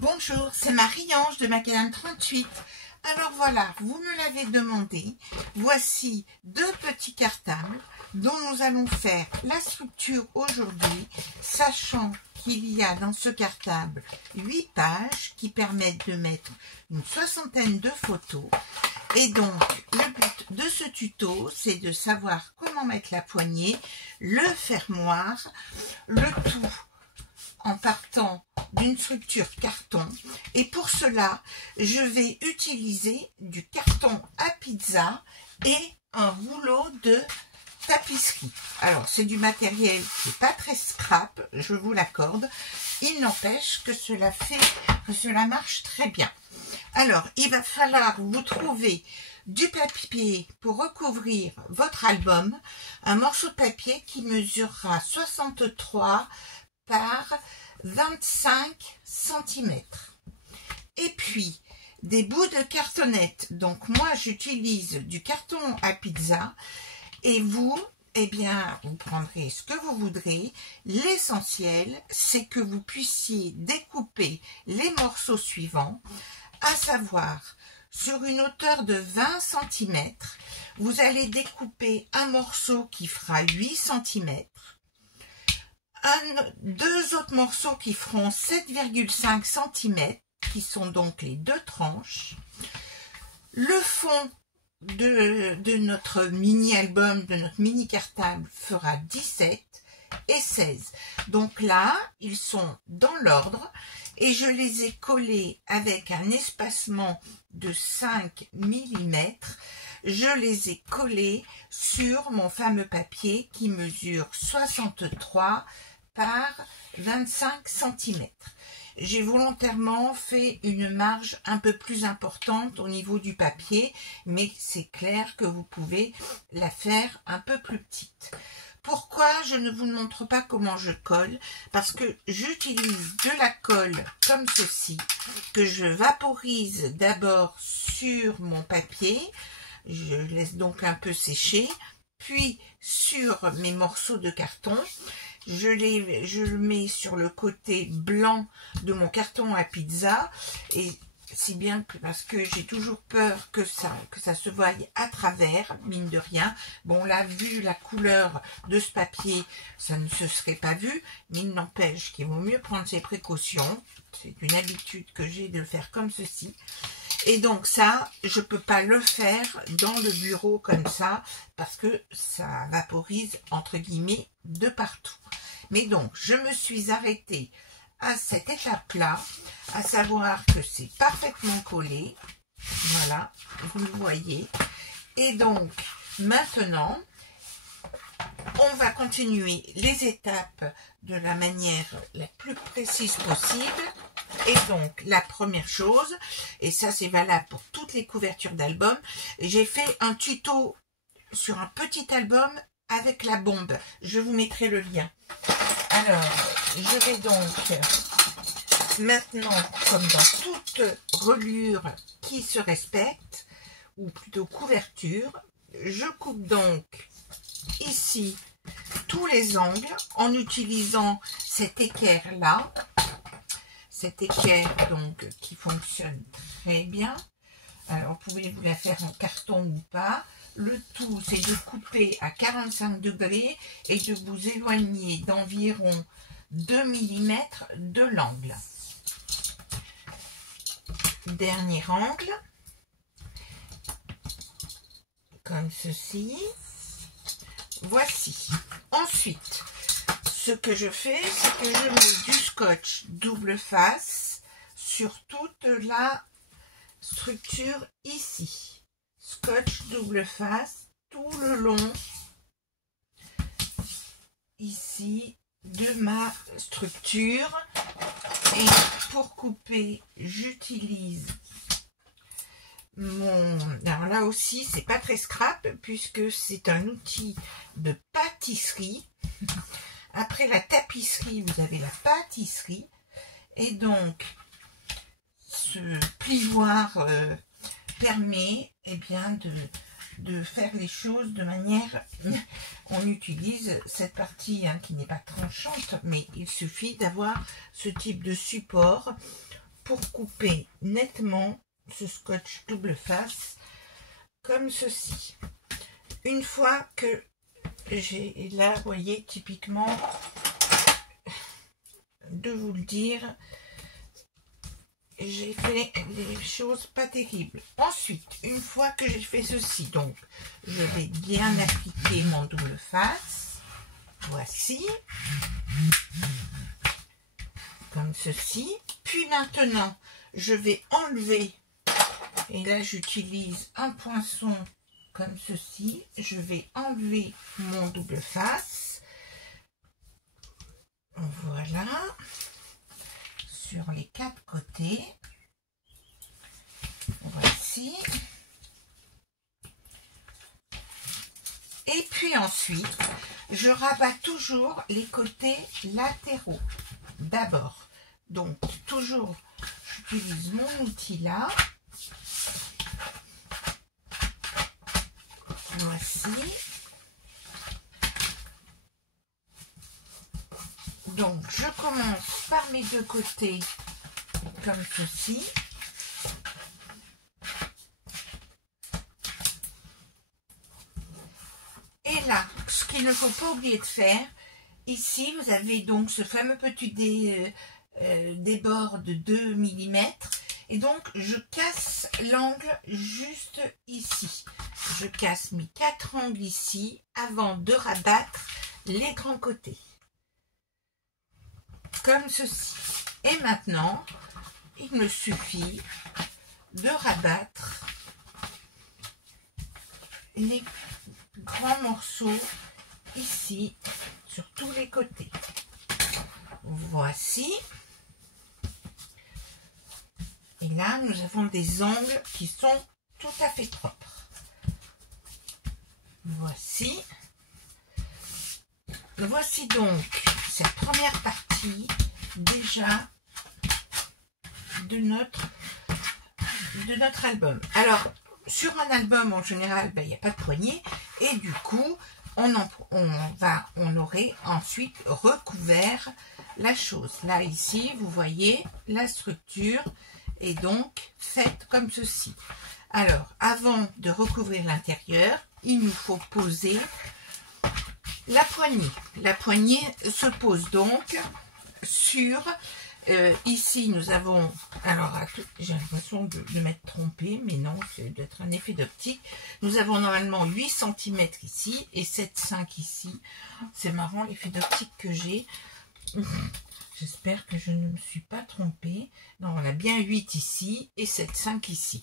Bonjour, c'est Marie-Ange de Macadam 38. Alors voilà, vous me l'avez demandé. Voici deux petits cartables dont nous allons faire la structure aujourd'hui, sachant qu'il y a dans ce cartable 8 pages qui permettent de mettre une soixantaine de photos. Et donc, le but de ce tuto, c'est de savoir comment mettre la poignée, le fermoir, le tout en partant d'une structure carton. Et pour cela, je vais utiliser du carton à pizza et un rouleau de tapisserie. Alors, c'est du matériel qui n'est pas très scrap, je vous l'accorde. Il n'empêche que cela marche très bien. Alors, il va falloir vous trouver du papier pour recouvrir votre album, un morceau de papier qui mesurera 63 par 25 cm. Et puis, des bouts de cartonnette. Donc, moi, j'utilise du carton à pizza. Et vous, eh bien, vous prendrez ce que vous voudrez. L'essentiel, c'est que vous puissiez découper les morceaux suivants, à savoir, sur une hauteur de 20 cm, vous allez découper un morceau qui fera 8 cm, deux autres morceaux qui feront 7,5 cm, qui sont donc les deux tranches. Le fond de notre mini-album, de notre mini-cartable, fera 17 et 16. Donc là, ils sont dans l'ordre et je les ai collés avec un espacement de 5 mm. Je les ai collés sur mon fameux papier qui mesure 63 par 25 cm. J'ai volontairement fait une marge un peu plus importante au niveau du papier, mais c'est clair que vous pouvez la faire un peu plus petite. Pourquoi je ne vous montre pas comment je colle? Parce que j'utilise de la colle comme ceci, que je vaporise d'abord sur mon papier. Je laisse donc un peu sécher, puis sur mes morceaux de carton. Je le mets sur le côté blanc de mon carton à pizza, et si bien que parce que j'ai toujours peur que ça se voie à travers, mine de rien. Bon, là, vu la couleur de ce papier, ça ne se serait pas vu, mais il n'empêche qu'il vaut mieux prendre ses précautions. C'est une habitude que j'ai de le faire comme ceci. Et donc ça, je peux pas le faire dans le bureau comme ça, parce que ça vaporise, entre guillemets, de partout. Mais donc, je me suis arrêtée à cette étape-là, à savoir que c'est parfaitement collé. Voilà, vous le voyez. Et donc, maintenant, on va continuer les étapes de la manière la plus précise possible. Et donc, la première chose, et ça c'est valable pour toutes les couvertures d'albums, j'ai fait un tuto sur un petit album avec la bombe. Je vous mettrai le lien. Alors, je vais donc maintenant, comme dans toute reliure qui se respecte, ou plutôt couverture, je coupe donc ici tous les angles en utilisant cet équerre-là. Cet équerre donc qui fonctionne très bien. Alors, vous pouvez vous la faire en carton ou pas. Le tout, c'est de couper à 45 degrés et de vous éloigner d'environ 2 mm de l'angle. Dernier angle, comme ceci. Voici. Ensuite, ce que je fais, c'est que je mets du scotch double face sur toute la structure ici. Scotch double face tout le long ici de ma structure. Et pour couper, j'utilise alors là aussi, c'est pas très scrap puisque c'est un outil de pâtisserie. Après la tapisserie, vous avez la pâtisserie. Et donc, ce plioir permet bien, de faire les choses de manière... On utilise cette partie qui n'est pas tranchante, mais il suffit d'avoir ce type de support pour couper nettement ce scotch double face comme ceci. Une fois que j'ai là, vous voyez, typiquement, de vous le dire, j'ai fait des choses pas terribles. Ensuite, une fois que j'ai fait ceci, donc je vais bien appliquer mon double face. Voici, comme ceci. Puis maintenant, je vais enlever, et là j'utilise un poinçon comme ceci. Je vais enlever mon double face. Voilà. Sur les 4 côtés. Voici. Et puis ensuite, je rabats toujours les côtés latéraux. D'abord. Donc, toujours, j'utilise mon outil là. Voici. Donc, je commence par mes 2 côtés, comme ceci. Et là, ce qu'il ne faut pas oublier de faire, ici, vous avez donc ce fameux petit débord de 2 mm. Et donc, je casse l'angle juste ici. Je casse mes 4 angles ici avant de rabattre les grands côtés. Comme ceci. Et maintenant, il me suffit de rabattre les grands morceaux ici sur tous les côtés. Voici. Et là, nous avons des angles qui sont tout à fait propres. Voici. Voici donc cette première partie déjà de notre album. Alors, sur un album en général, il n'y a pas de poignée et du coup, on aurait ensuite recouvert la chose. Là, ici, vous voyez, la structure est donc faite comme ceci. Alors, avant de recouvrir l'intérieur, il nous faut poser la poignée. La poignée se pose donc sur, ici nous avons, alors j'ai l'impression de m'être trompée, mais non, c'est d'être un effet d'optique. Nous avons normalement 8 cm ici et 7,5 ici. C'est marrant l'effet d'optique que j'ai. J'espère que je ne me suis pas trompée. Non, on a bien 8 ici et 7,5 ici.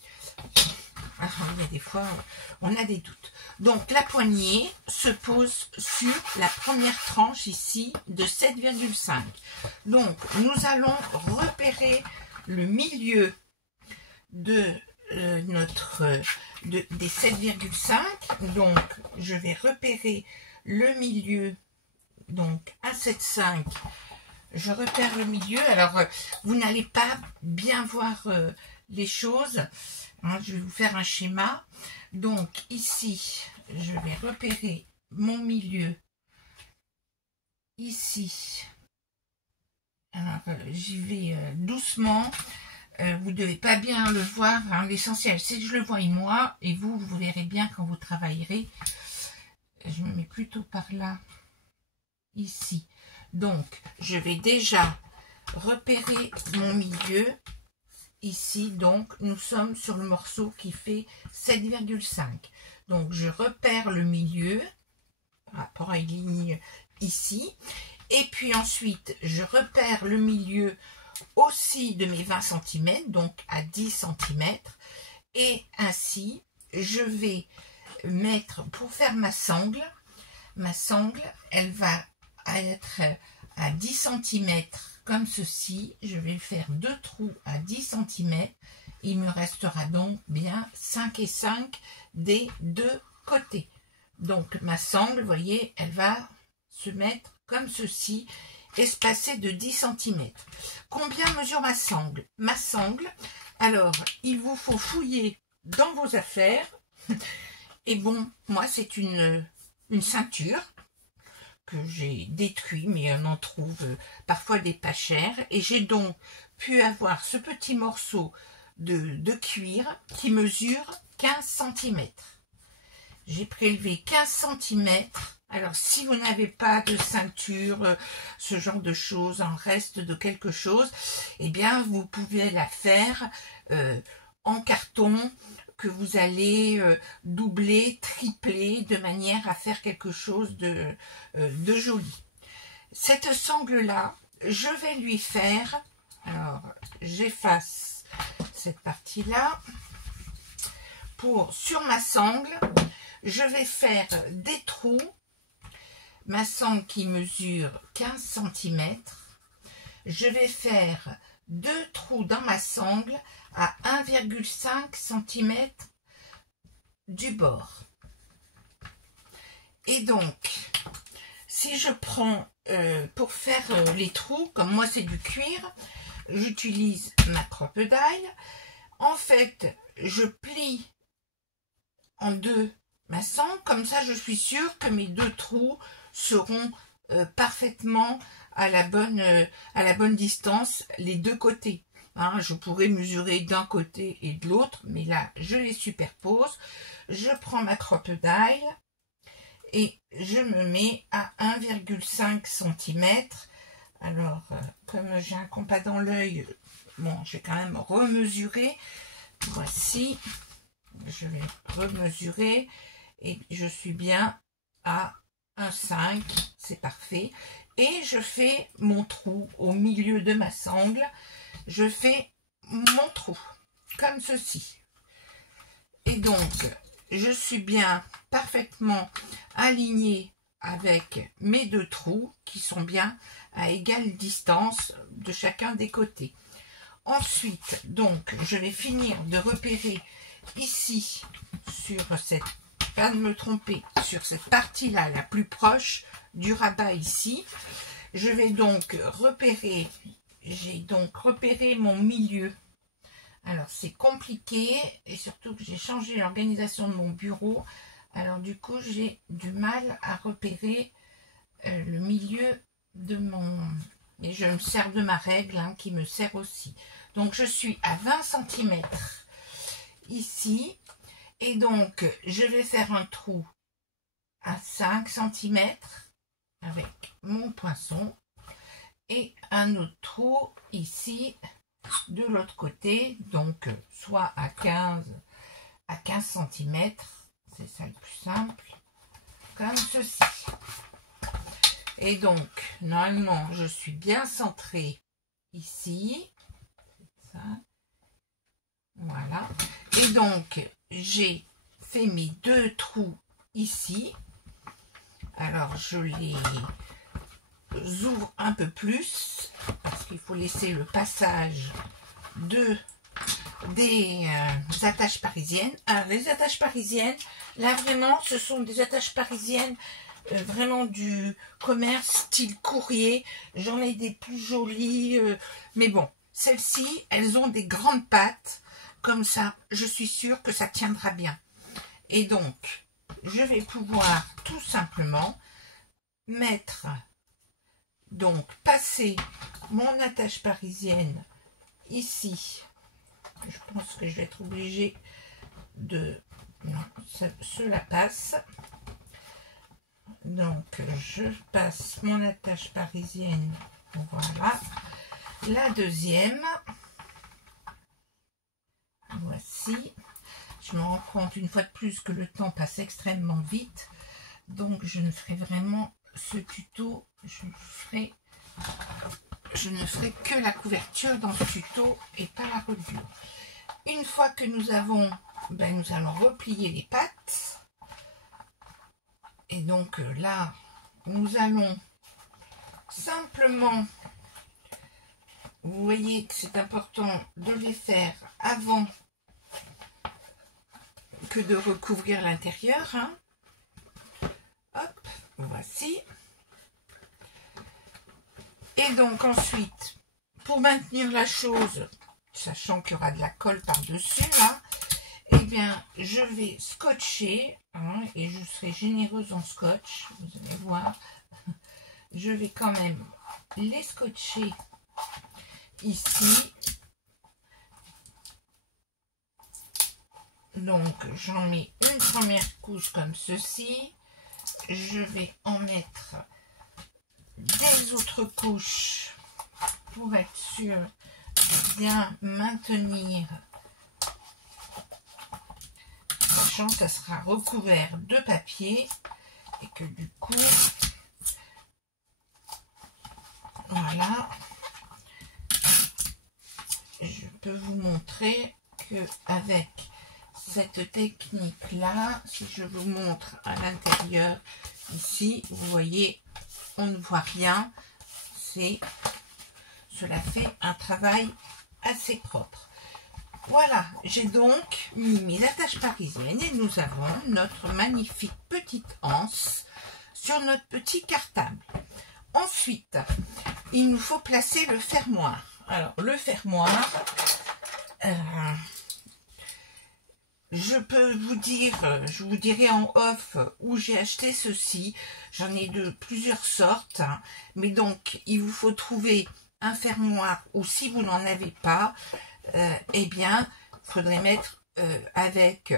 Alors, il y a des fois, on a des doutes. Donc, la poignée se pose sur la première tranche ici de 7,5. Donc, nous allons repérer le milieu de des 7,5. Donc, je vais repérer le milieu donc à 7,5. Je repère le milieu. Alors, vous n'allez pas bien voir les choses. Hein, je vais vous faire un schéma. Donc, ici, je vais repérer mon milieu. Ici. Alors, j'y vais doucement. Vous ne devez pas bien le voir. Hein. L'essentiel, c'est que je le vois moi. Et vous, vous verrez bien quand vous travaillerez. Je me mets plutôt par là. Ici. Donc, je vais déjà repérer mon milieu. Ici, donc, nous sommes sur le morceau qui fait 7,5. Donc, je repère le milieu par rapport à une ligne ici. Et puis ensuite, je repère le milieu aussi de mes 20 cm, donc à 10 cm. Et ainsi, je vais mettre, pour faire ma sangle, elle va être à 10 cm comme ceci. Je vais faire 2 trous à 10 cm. Il me restera donc bien 5 et 5 des 2 côtés. Donc ma sangle, vous voyez, elle va se mettre comme ceci, espacée de 10 cm. Combien mesure ma sangle? Ma sangle, alors il vous faut fouiller dans vos affaires. Et bon, moi c'est une ceinture que j'ai détruit, mais on en trouve parfois des pas chers. Et j'ai donc pu avoir ce petit morceau de cuir qui mesure 15 cm. J'ai prélevé 15 cm. Alors, si vous n'avez pas de ceinture, ce genre de choses, en reste de quelque chose, eh bien, vous pouvez la faire en carton que vous allez doubler, tripler, de manière à faire quelque chose de joli. Cette sangle-là, je vais lui faire, alors, j'efface cette partie-là, sur ma sangle, je vais faire des trous. Ma sangle qui mesure 15 cm, je vais faire 2 trous dans ma sangle à 1,5 cm du bord. Et donc, si je prends pour faire les trous, comme moi c'est du cuir, j'utilise ma crocodile. En fait, je plie en deux ma sangle, comme ça je suis sûre que mes 2 trous seront parfaitement à la bonne distance, les 2 côtés. Hein, je pourrais mesurer d'un côté et de l'autre, mais là je les superpose. Je prends ma crocodile et je me mets à 1,5 cm. Alors, comme j'ai un compas dans l'œil, bon, je vais quand même remesurer. Voici, je vais remesurer et je suis bien à 1,5, c'est parfait. Et je fais mon trou au milieu de ma sangle. Je fais mon trou, comme ceci. Et donc, je suis bien parfaitement alignée avec mes 2 trous qui sont bien à égale distance de chacun des côtés. Ensuite, donc, je vais finir de repérer ici, sur cette, pas de me tromper, sur cette partie-là, la plus proche du rabat ici. Je vais donc repérer, j'ai donc repéré mon milieu. Alors, c'est compliqué, et surtout que j'ai changé l'organisation de mon bureau. Alors, du coup, j'ai du mal à repérer le milieu de mon... Et je me sers de ma règle, hein, qui me sert aussi. Donc, je suis à 20 cm ici. Et donc, je vais faire un trou à 5 cm avec mon poinçon. Et un autre trou ici, de l'autre côté. Donc, soit à 15 cm. C'est ça le plus simple. Comme ceci. Et donc, normalement, je suis bien centrée ici. Ça. Voilà. Et donc, j'ai fait mes 2 trous ici. Alors, je les ouvre un peu plus parce qu'il faut laisser le passage des attaches parisiennes. Alors, les attaches parisiennes, là, vraiment, ce sont des attaches parisiennes vraiment du commerce style courrier. J'en ai des plus jolies, mais bon, celles-ci, elles ont des grandes pattes, comme ça, je suis sûre que ça tiendra bien. Et donc, je vais pouvoir tout simplement mettre, donc passer mon attache parisienne ici. Je pense que je vais être obligée de... Non, cela passe. Donc, je passe mon attache parisienne, voilà. La deuxième, voici. Je me rends compte une fois de plus que le temps passe extrêmement vite. Donc, je ne ferai vraiment ce tuto, je ne ferai que la couverture dans ce tuto et pas la reliure. Une fois que nous avons, nous allons replier les pattes. Et donc là, nous allons simplement, vous voyez que c'est important de les faire avant que de recouvrir l'intérieur. Hein. Hop, voici. Et donc ensuite, pour maintenir la chose, sachant qu'il y aura de la colle par-dessus, là, eh bien, je vais scotcher, hein, et je serai généreuse en scotch, vous allez voir. Je vais quand même les scotcher ici. Donc j'en mets une première couche comme ceci. Je vais en mettre des autres couches pour être sûr de bien maintenir, sachant que ça sera recouvert de papier et que du coup, voilà, je peux vous montrer que avec cette technique là, si je vous montre à l'intérieur ici, vous voyez, on ne voit rien. Cela fait un travail assez propre. Voilà, j'ai donc mis mes attaches parisiennes et nous avons notre magnifique petite anse sur notre petit cartable. Ensuite, il nous faut placer le fermoir. Alors, le fermoir, je peux vous dire, je vous dirai en off où j'ai acheté ceci. J'en ai de plusieurs sortes, hein. Mais donc il vous faut trouver un fermoir, ou si vous n'en avez pas, eh bien, il faudrait mettre avec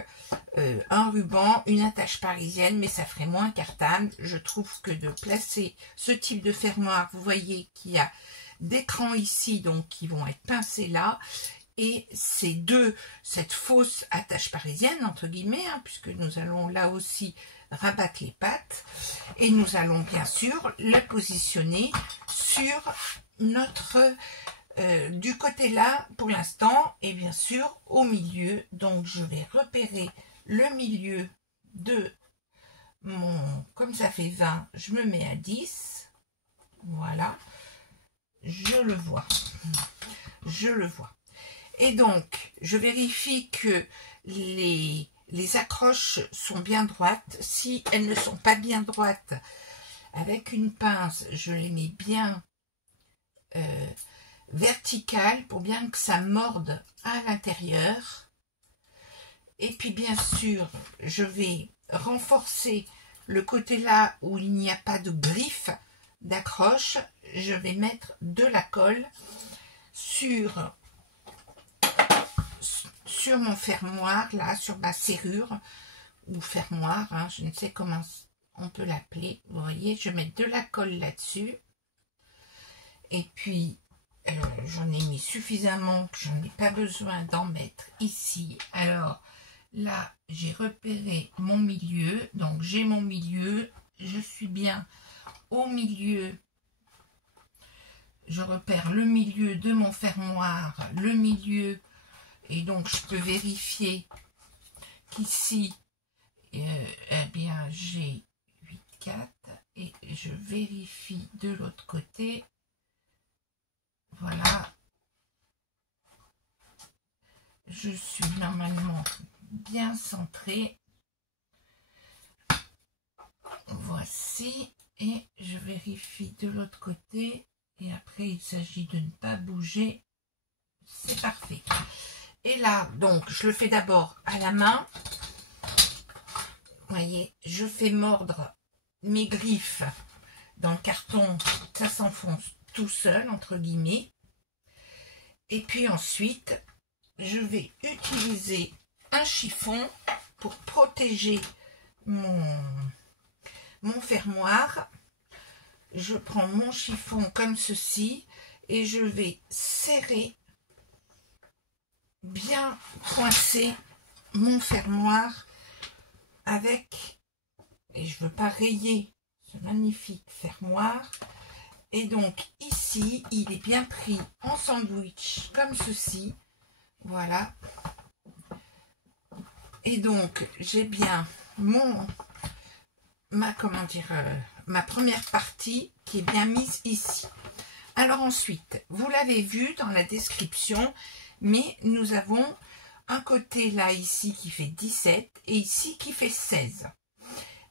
un ruban, une attache parisienne, mais ça ferait moins cartable. Je trouve que de placer ce type de fermoir, vous voyez qu'il y a des crans ici, donc qui vont être pincés là. Et c'est cette fausse attache parisienne, entre guillemets, hein, puisque nous allons là aussi rabattre les pattes. Et nous allons bien sûr le positionner sur notre, du côté là pour l'instant, et bien sûr au milieu. Donc je vais repérer le milieu de mon, comme ça fait 20, je me mets à 10. Voilà, je le vois. Je le vois. Et donc, je vérifie que les accroches sont bien droites. Si elles ne sont pas bien droites, avec une pince, je les mets bien verticales pour bien que ça morde à l'intérieur. Et puis, bien sûr, je vais renforcer le côté là où il n'y a pas de griffe d'accroche. Je vais mettre de la colle sur mon fermoir, là, sur ma serrure, ou fermoir, hein, je ne sais comment on peut l'appeler. Vous voyez, je mets de la colle là-dessus. Et puis, j'en ai mis suffisamment que j'en ai pas besoin d'en mettre ici. Alors, là, j'ai repéré mon milieu. Donc, j'ai mon milieu. Je suis bien au milieu. Je repère le milieu de mon fermoir, le milieu. Et donc, je peux vérifier qu'ici, eh bien, j'ai 8, 4. Et je vérifie de l'autre côté. Voilà. Je suis normalement bien centrée. Voici. Et je vérifie de l'autre côté. Et après, il s'agit de ne pas bouger. C'est parfait. Et là, donc, je le fais d'abord à la main. Vous voyez, je fais mordre mes griffes dans le carton. Ça s'enfonce tout seul, entre guillemets. Et puis ensuite, je vais utiliser un chiffon pour protéger mon fermoir. Je prends mon chiffon comme ceci et je vais serrer, bien coincer mon fermoir avec, et je ne veux pas rayer ce magnifique fermoir. Et donc ici, il est bien pris en sandwich comme ceci. Voilà. Et donc j'ai bien ma première partie qui est bien mise ici. Alors ensuite, vous l'avez vu dans la description, mais nous avons un côté là ici qui fait 17 et ici qui fait 16.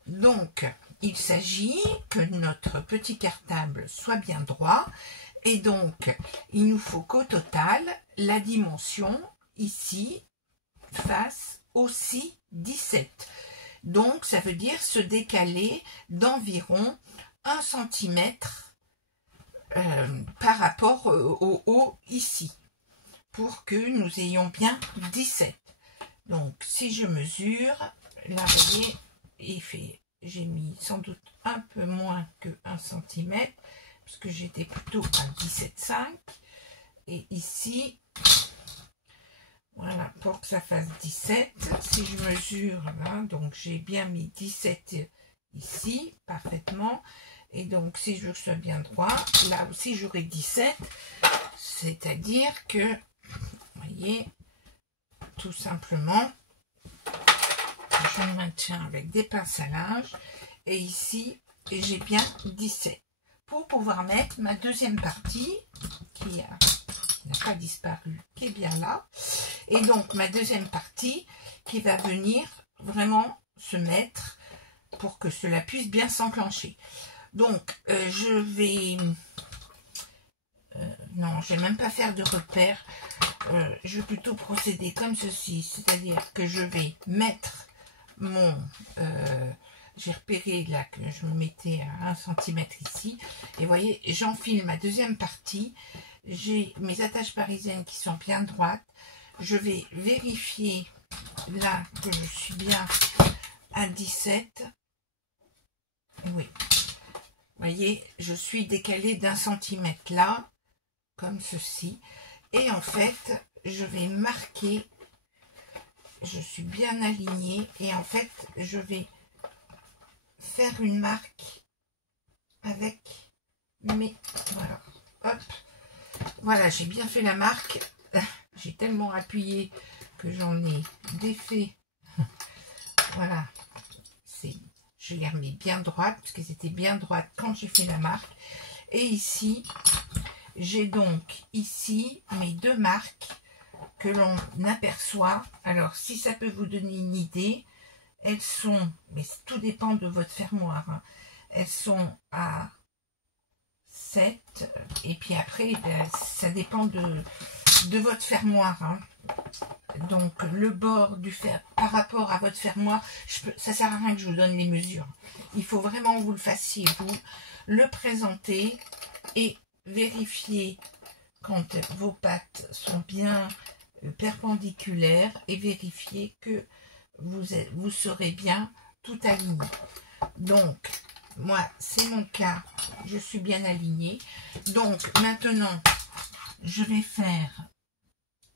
Donc il s'agit que notre petit cartable soit bien droit, et donc il nous faut qu'au total la dimension ici fasse aussi 17. Donc ça veut dire se décaler d'environ 1 cm par rapport au haut ici, pour que nous ayons bien 17. Donc si je mesure, là vous voyez, j'ai mis sans doute un peu moins que 1 cm, parce que j'étais plutôt à 17,5. Et ici, voilà, pour que ça fasse 17, si je mesure là, donc j'ai bien mis 17 ici, parfaitement. Et donc, si je veux que ce soit bien droit, là aussi j'aurai 17, c'est-à-dire que, vous voyez, tout simplement, je le maintiens avec des pinces à linge, et ici, j'ai bien 17. Pour pouvoir mettre ma deuxième partie, qui n'a pas disparu, qui est bien là, et donc ma deuxième partie, qui va venir vraiment se mettre pour que cela puisse bien s'enclencher. Donc, je vais... non, je vais même pas faire de repère. Je vais plutôt procéder comme ceci. C'est-à-dire que je vais mettre mon... j'ai repéré là que je me mettais à 1 cm ici. Et vous voyez, j'enfile ma deuxième partie. J'ai mes attaches parisiennes qui sont bien droites. Je vais vérifier là que je suis bien à 17. Oui. Vous voyez, je suis décalée d'1 centimètre là, comme ceci. Et en fait, je vais marquer, je suis bien alignée. Et en fait, je vais faire une marque avec mes... Voilà, hop. Voilà, j'ai bien fait la marque. J'ai tellement appuyé que j'en ai défait. Voilà, je les remets bien droites, parce qu'elles étaient bien droites quand j'ai fait la marque. Et ici, j'ai donc ici mes deux marques que l'on aperçoit. Alors, si ça peut vous donner une idée, elles sont, mais tout dépend de votre fermoir, hein, elles sont à 7, et puis après, ça dépend de votre fermoir, hein. Donc le bord du fer par rapport à votre fermoir, ça sert à rien que je vous donne les mesures. Il faut vraiment que vous le fassiez, vous le présenter et vérifier quand vos pattes sont bien perpendiculaires et vérifier que vous serez bien tout aligné. Donc moi c'est mon cas, je suis bien alignée. Donc maintenant je vais faire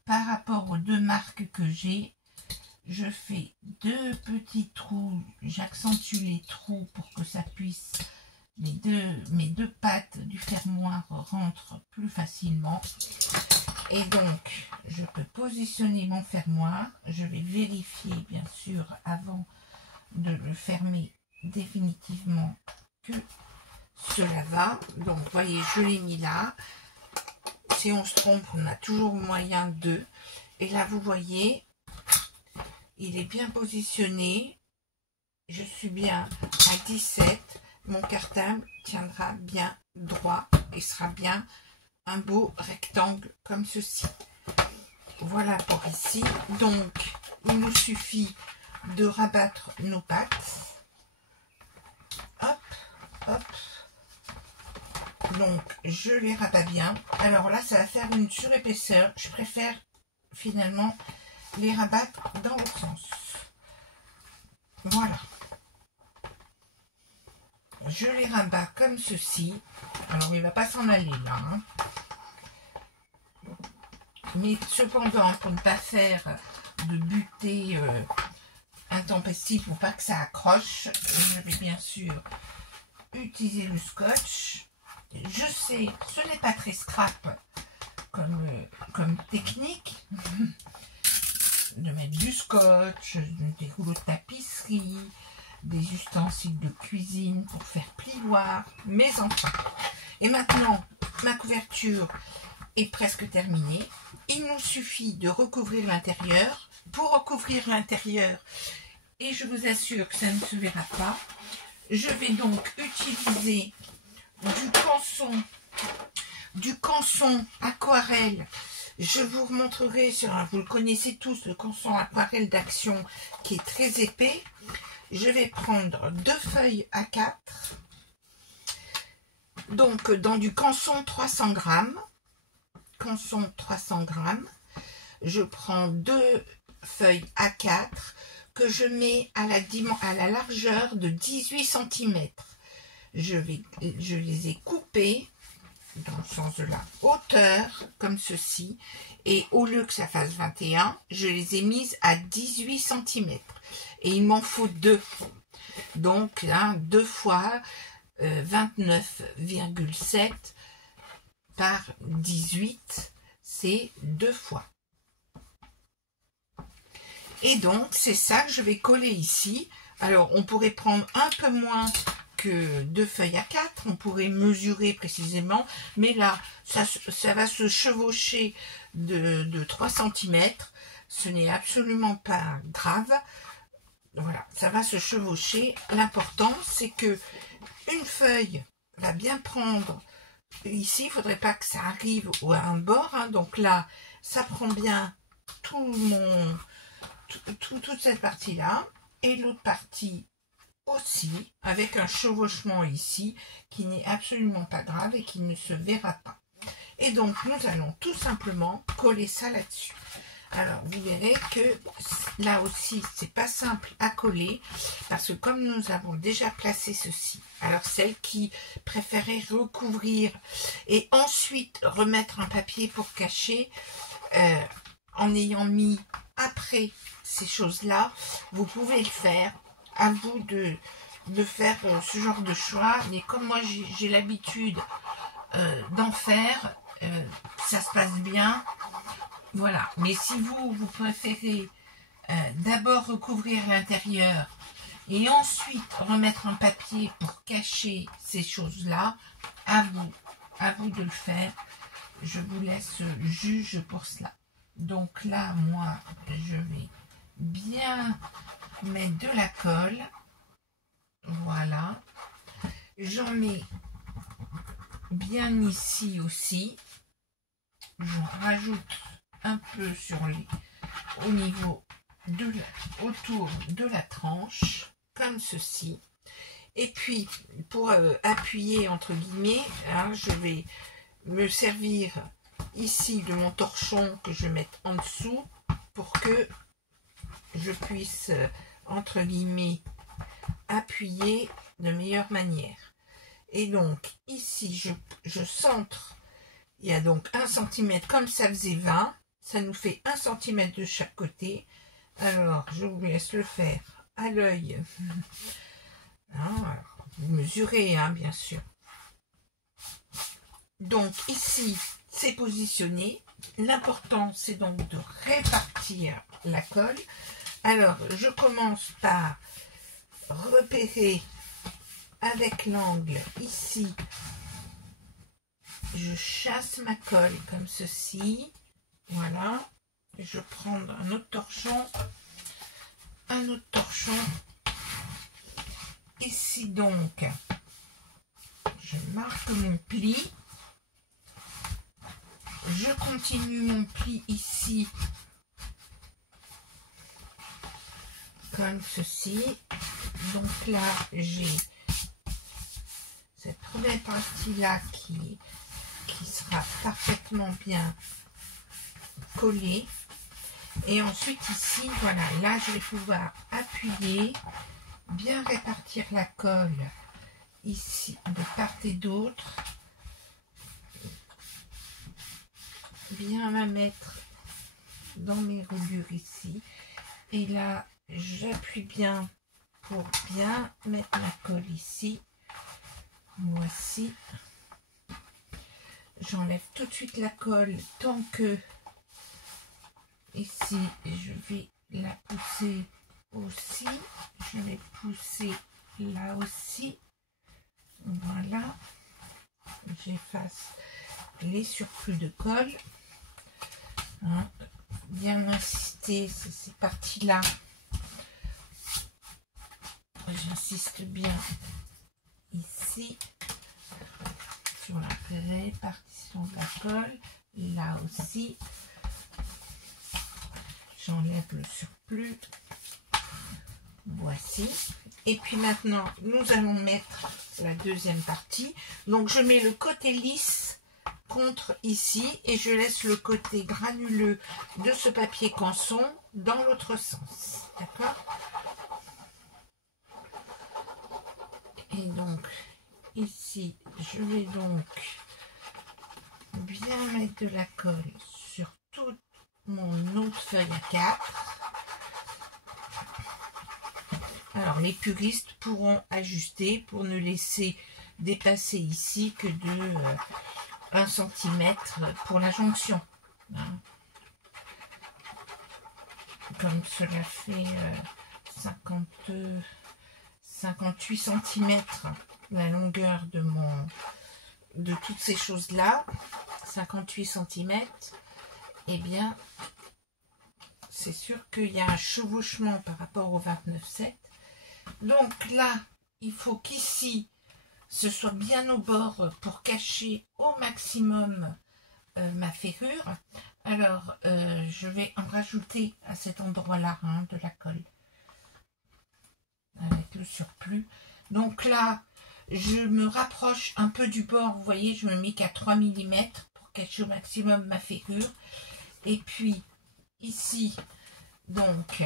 par rapport aux deux marques que j'ai, je fais deux petits trous, j'accentue les trous pour que ça puisse, mes deux pattes du fermoir rentrent plus facilement. Et donc, je peux positionner mon fermoir, je vais vérifier bien sûr avant de le fermer définitivement que cela va. Donc, vous voyez, je l'ai mis là. Si on se trompe, on a toujours moyen de. Et là, vous voyez, il est bien positionné. Je suis bien à 17. Mon cartable tiendra bien droit et sera bien un beau rectangle comme ceci. Voilà pour ici. Donc, il nous suffit de rabattre nos pattes. Hop, hop. Donc, je les rabats bien. Alors là, ça va faire une surépaisseur. Je préfère finalement les rabattre dans l'autre sens. Voilà. Je les rabats comme ceci. Alors, il ne va pas s'en aller là, hein. Mais cependant, pour ne pas faire de butée intempestive, pour pas que ça accroche, je vais bien sûr utiliser le scotch. Je sais, ce n'est pas très scrap comme technique de mettre du scotch, des rouleaux de tapisserie, des ustensiles de cuisine pour faire plioir, mais enfin. Et maintenant, ma couverture est presque terminée. Il nous suffit de recouvrir l'intérieur. Pour recouvrir l'intérieur, et je vous assure que ça ne se verra pas, je vais donc utiliser du canson aquarelle. Je vous remontrerai vous le connaissez tous, le canson aquarelle d'Action qui est très épais. Je vais prendre 2 feuilles A4. Donc, dans du canson 300 grammes, je prends 2 feuilles A4 que je mets à la largeur de 18 cm. Je les ai coupées dans le sens de la hauteur, comme ceci, et au lieu que ça fasse 21, je les ai mises à 18 cm. Et il m'en faut 2. Donc, là, 2 fois 29,7 par 18, c'est 2 fois. Et donc, c'est ça que je vais coller ici. Alors, on pourrait prendre un peu moins que 2 feuilles à 4, on pourrait mesurer précisément, mais là, ça va se chevaucher de 3 cm. Ce n'est absolument pas grave. Voilà, ça va se chevaucher. L'important, c'est que une feuille va bien prendre. Ici, il ne faudrait pas que ça arrive à un bord. Hein, donc là, ça prend bien toute cette partie-là. Et l'autre partie aussi, avec un chevauchement ici, qui n'est absolument pas grave et qui ne se verra pas. Et donc, nous allons tout simplement coller ça là-dessus. Alors, vous verrez que là aussi, c'est pas simple à coller parce que comme nous avons déjà placé ceci, alors celle qui préférait recouvrir et ensuite remettre un papier pour cacher, en ayant mis après ces choses-là, vous pouvez le faire. À vous de faire ce genre de choix. Mais comme moi, j'ai l'habitude d'en faire, ça se passe bien. Voilà, mais si vous préférez d'abord recouvrir l'intérieur et ensuite remettre un papier pour cacher ces choses-là, à vous de le faire. Je vous laisse juge pour cela. Donc là, moi, je vais bien mettre de la colle. Voilà. J'en mets bien ici aussi. J'en rajoute un peu au niveau autour de la tranche, comme ceci. Et puis, pour appuyer, entre guillemets, hein, je vais me servir ici de mon torchon que je vais mettre en dessous pour que je puisse, entre guillemets, appuyer de meilleure manière. Et donc, ici, je centre. Il y a donc 1 cm, comme ça faisait 20, ça nous fait 1 cm de chaque côté. Alors, je vous laisse le faire à l'œil. Hein, vous mesurez, hein, bien sûr. Donc, ici, c'est positionné. L'important, c'est donc de répartir la colle. Alors, je commence par repérer avec l'angle ici. Je chasse ma colle comme ceci. Voilà. Je prends un autre torchon. Ici donc, je marque mon pli. Je continue mon pli ici. Comme ceci. Donc là, j'ai cette première partie-là qui sera parfaitement bien collée. Et ensuite ici, voilà, là je vais pouvoir appuyer, bien répartir la colle ici de part et d'autre, bien la mettre dans mes reliures ici. Et là, j'appuie bien pour bien mettre la colle ici. Voici. J'enlève tout de suite la colle tant que ici je vais la pousser aussi. Je vais pousser là aussi. Voilà. J'efface les surplus de colle. Hein. Bien insister sur ces parties-là. J'insiste bien ici sur la répartition de la colle. Là aussi. J'enlève le surplus. Voici. Et puis maintenant, nous allons mettre la deuxième partie. Donc, je mets le côté lisse contre ici et je laisse le côté granuleux de ce papier canson dans l'autre sens. D'accord? Et donc, ici, je vais donc bien mettre de la colle sur toute mon autre feuille à 4. Alors, les puristes pourront ajuster pour ne laisser dépasser ici que de 1 cm pour la jonction. Hein. Comme cela fait 58 cm la longueur de toutes ces choses-là, 58 cm, eh bien, c'est sûr qu'il y a un chevauchement par rapport au 29,7. Donc là, il faut qu'ici, ce soit bien au bord pour cacher au maximum ma ferrure. Alors, je vais en rajouter à cet endroit-là hein, de la colle avec le surplus. Donc là, je me rapproche un peu du bord. Vous voyez, je me mets qu'à 3 mm pour cacher au maximum ma ferrure. Et puis, ici, donc,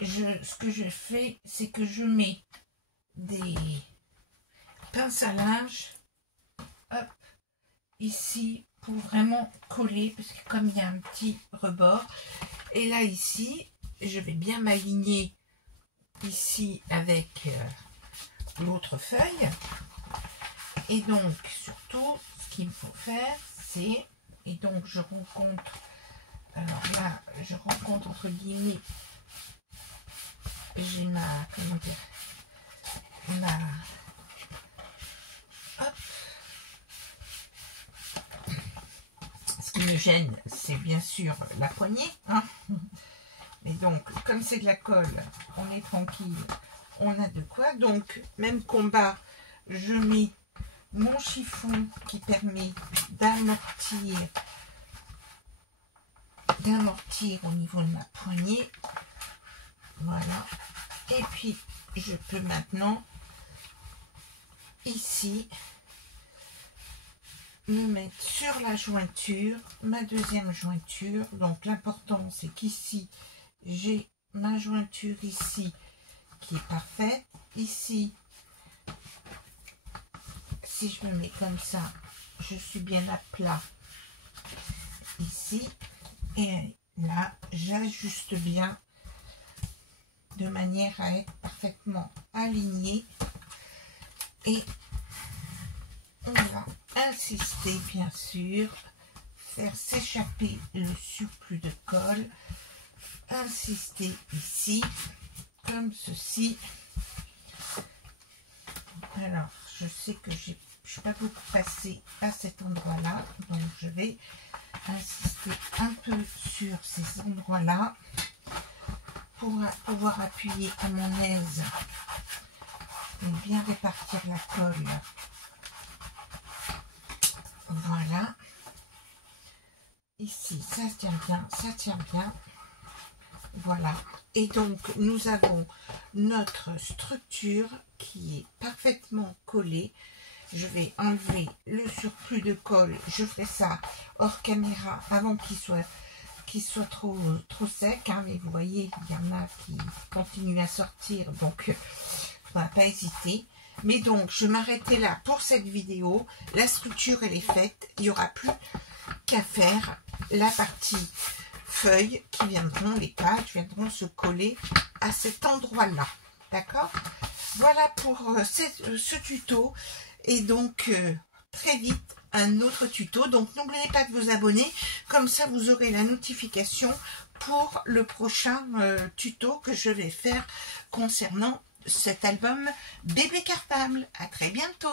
ce que je fais, c'est que je mets des pinces à linge, hop, ici, pour vraiment coller, parce que comme il y a un petit rebord, et là, ici, je vais bien m'aligner ici avec l'autre feuille. Et donc, surtout, ce qu'il me faut faire, c'est, et donc je rencontre, alors là, je rencontre entre guillemets, j'ai ma, comment dire, hop. Ce qui me gêne, c'est bien sûr la poignée, hein. Mais donc, comme c'est de la colle, on est tranquille, on a de quoi. Donc, même combat, je mets mon chiffon qui permet d'amortir au niveau de ma poignée. Voilà. Et puis, je peux maintenant, ici, me mettre sur la jointure, ma deuxième jointure. Donc, l'important, c'est qu'ici, j'ai ma jointure ici qui est parfaite. Ici, si je me mets comme ça, je suis bien à plat ici. Et là, j'ajuste bien de manière à être parfaitement alignée. Et on va insister, bien sûr, faire s'échapper le surplus de colle. Insister ici, comme ceci. Alors, je sais que je suis pas beaucoup passé à cet endroit-là, donc je vais insister un peu sur ces endroits-là pour pouvoir appuyer à mon aise et bien répartir la colle. Voilà. Ici, ça se tient bien, ça tient bien. Voilà. Et donc, nous avons notre structure qui est parfaitement collée. Je vais enlever le surplus de colle. Je ferai ça hors caméra avant qu'il soit trop sec. Hein. Mais vous voyez, il y en a qui continuent à sortir. Donc, il ne faudra pas hésiter. Mais donc, je m'arrêtais là pour cette vidéo. La structure, elle est faite. Il n'y aura plus qu'à faire la partie feuilles qui viendront, les pages viendront se coller à cet endroit-là. D'accord? Voilà pour ce tuto. Et donc, très vite, un autre tuto. Donc, n'oubliez pas de vous abonner. Comme ça, vous aurez la notification pour le prochain tuto que je vais faire concernant cet album Bébé Cartable. À très bientôt.